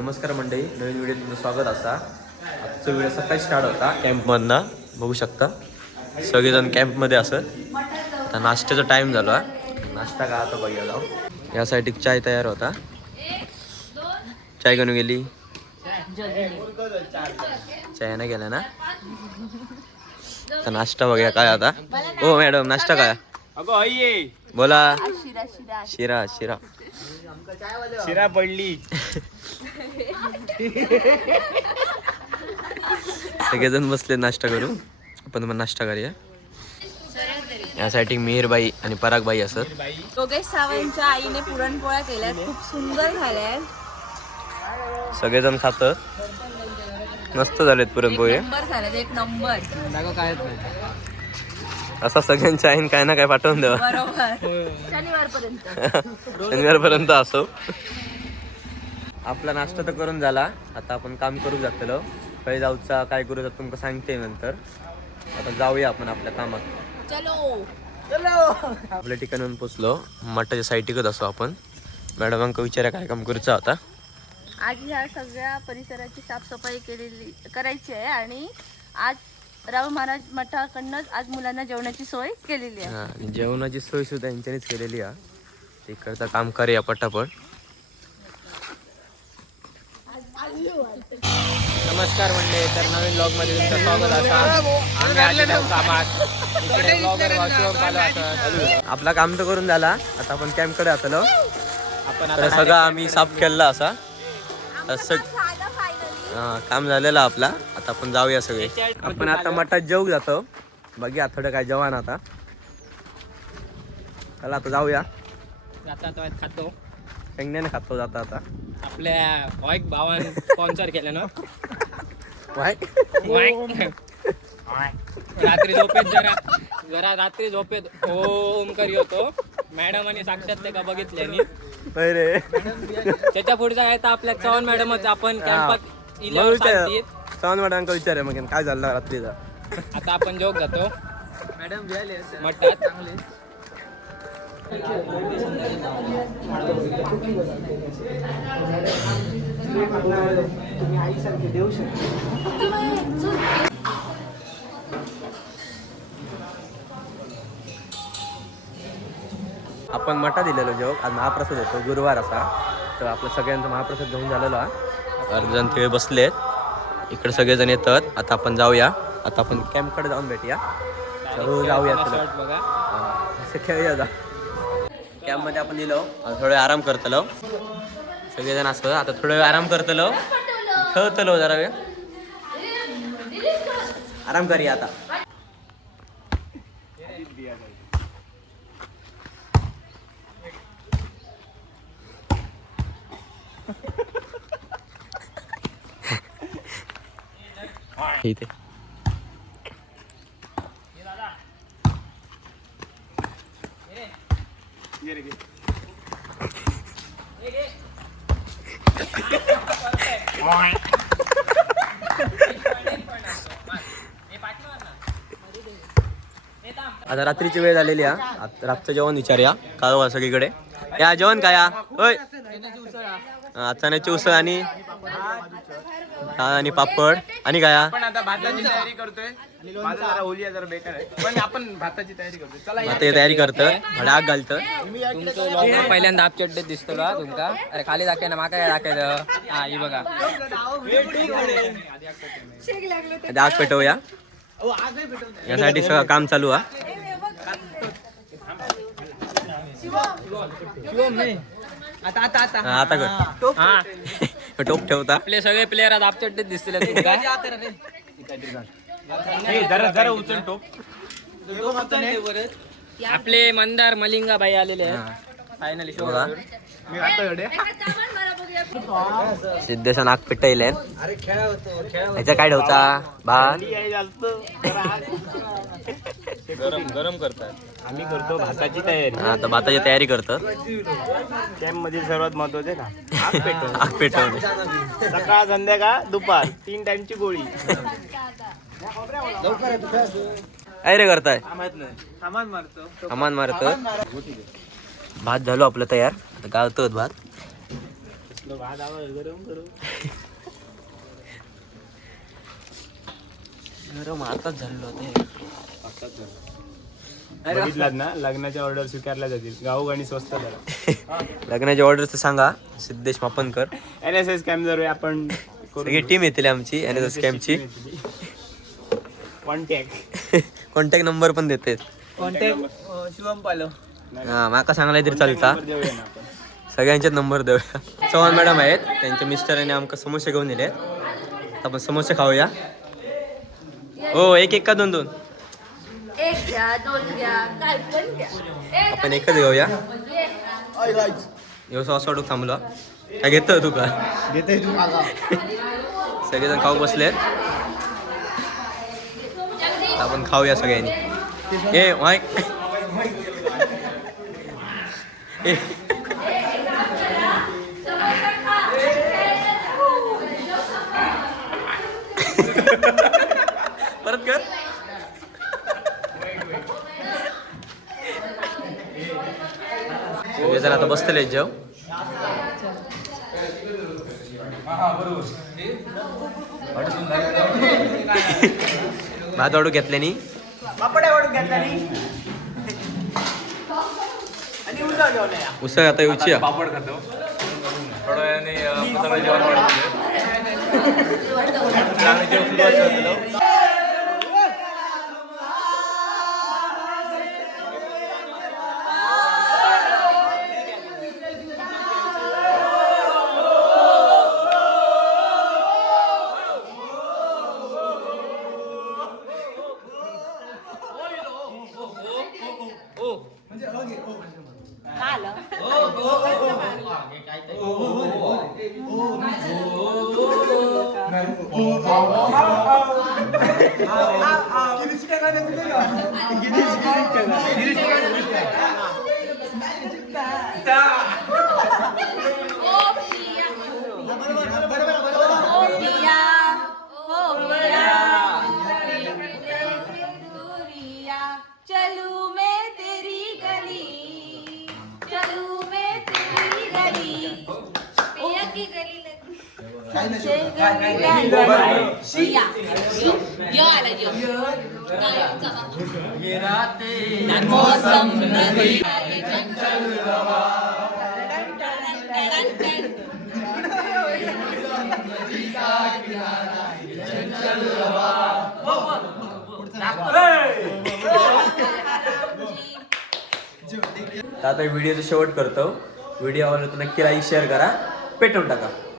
नमस्कार मंडळी, नवीन व्हिडिओ तुमचं स्वागत असा. आजचा व्हिडिओ सकाळी स्टार्ट होता कॅम्पमधनं. बघू शकता सगळेजण कॅम्पमध्ये असत. आता नाश्त्याचा टाइम झाला. नाश्ता का आता बघूया जाऊ. यासाठी चाय तयार होता. चाय घेऊन गेली. चाय नाही गेला ना. आता नाश्ता बघूया काय आता. हो मॅडम, नाश्ता काय? बोला. शिरा शिरा शिरा पडली. सगळेजण बसले नाश्ता करू. आपण पण नाश्ता करूया. यासाठी मिहीरबाई आणि परागबाई असत. योगेश सावंतच्या आईने पुरणपोळ्या केल्यात, खूप सुंदर झाल्यात. सगळेजण खात. मस्त झालेत पुरणपोळी. नंबर झाल्यात, एक नंबर. असा सगळ्यांच्या आईन काय ना काय पाठवून द्यावा. बरोबर. शनिवारपर्यंत असो. आपला नाश्ता तर करून झाला. आता आपण काम करू जातलो. काही जाऊचा काय करू जातो तुमका सांगते नंतर. आता जाऊया आपण आपल्या कामात. चलो. आपल्या ठिकाणी पोचलो. मठाच्या साईटीकच असो आपण. मॅडमांका विचारा काय काम करूचं आता. आज ह्या सगळ्या परिसराची साफसफाई करायची आहे आणि आज राव महाराज मठाकडनंच आज मुलांना जेवणाची सोय केलेली आहे. आणि जेवणाची सोय सुद्धा यांच्यानीच केलेली आहे. तिकडचं काम करूया पटापट. नमस्कार मंडळी, तर नवीन ब्लॉग मध्ये तुमचं स्वागत असा. आम्ही आलेलो कामात. इकडे ब्लॉगर वाचून पाहिलं असं. आपला काम तर करून झाला. आता आपण कॅम्पकडे आलो. आपण तर सगळं आम्ही साफ केला असा. काम झालेलं आपला. आता आपण जाऊया सगळे. आपण आता मठात जेवू जातो. बघूया थोडं काय जेवण आता. चला आता जाऊया. आता खातो. शेंगण्याने खातो जाता आता. आपल्या वाईक भावाने स्पॉन्सर केलं ना. वाईक रात्री झोपेत जरा रात्री झोपेत ओम करी होतो. मॅडम आणि साक्षात ते का बघितल्यानी. रे त्याच्या पुढचा काय तर आपल्या चव्हाण मॅडमच आपण कॅम्पात इल्यावर सांगतील. चव्हाण मॅडमका विचारूया मग काय झालं रात्रीचा. आता आपण जेवक जातो मठात. आपण मठा दिलेलो जेव. आज महाप्रसाद होतो गुरुवार असा. तर आपलं सगळ्यांचा महाप्रसाद घेऊन झालेलो आहे. अर्धजण ते बसलेत. इकडे सगळेजण येतात. आता आपण जाऊया. आता आपण कॅम्पकडे जाऊन भेटूया. जाऊया खेळूया जा. कॅम्पमध्ये आपण दिलो. थोडं वेळ आराम करतलो सगळेजण असं. आता थोडं वेळ आराम करतलो. खेळतलो जरा वेळ. आराम करूया आता. इथे आता रात्रीची वेळ झालेली आहे. रातचं जेवण विचारूया का सगळीकडे. या जेवण काय होय. चण्याची उसळ आणि पापड आणि काय. आपण आता भाताची तयारी करतोय. माझं जरा ओलिया जरा बेकार आहे, पण आपण भाताची तयारी करतोय. चला भाताची तयारी करतं. आग घालतं. पहिल्यांदा आप चड्डीत दिसतो का तुमका. अरे खाली दाखय ना. माका काय दाखवायचं. हा ही बघा. आग पेटवूया. यासाठी सगळं काम चालू आहे. आता कर. हा टोप ठेवता. आपले सगळे प्लेयर आज आप चड्डीत दिसतील. आपले मंदार मलिंगा बाई आलेले आहेत फायनली शो. सिद्धेशन आग पेटायले. ह्याचा काय ठेवता भात. गरम करतात. आम्ही करतो भाताची तयारी. आता भाताची तयारी करतात. कॅम्प मध्ये सर्वात महत्वाचे ना आग पेटवणे. सकाळ संध्याकाळ दुपार 3 टाइमची गोळी. काय रे करताय. सामान मारतो. भात झालो आपलं तयार. आता गाळतो भात. गरम आताच झालेलो बघितलात ना लग्नाच्या ऑर्डर स्वीकारल्या जातील गाऊ आणि स्वस्त जरा. लग्नाची ऑर्डर तर सांगा. सिद्धेश मापनकर NSS कॅम्प जर आपण सगळी टीम येतील आमची NSS कॅम्पची. कॉन्टॅक्ट कॉन्टॅक्ट नंबर पण देते. शिवम पालो हा माका सांगलाय तरी चालता. देऊया ना आपण. सगळ्यांचेच नंबर देऊया. चव्हाण मॅडम आहेत, त्यांच्या मिस्टरांनी आमका समोसे घेऊन दिले. आपण समोसे खाऊया. हो एक का दोन एक घ्या, दोन घ्या, काय पण घ्या. आपण एकच घेऊया. एक. ह्यो सॉस वाटूक थांबलो. काय घेतो तू का? सगळेजण खाऊ बसलेत. आपण खाऊया सगळ्यांनी. ए वाय ए परत कर. सगळेजण आता बसतले जेव. भात वाढू घेतल्यानी उसळ आता येऊची पापड खातो थोड्या वेळाने सगळं जेवण वाढवतो. चलू मैं तेरी गली, चलू मैं तेरी गली. भैया की गली लगी. मौसम नदी आता व्हिडिओचा शेवट करतो. व्हिडिओ आवडला तर नक्की लाईक शेअर करा, पेटवून टाका.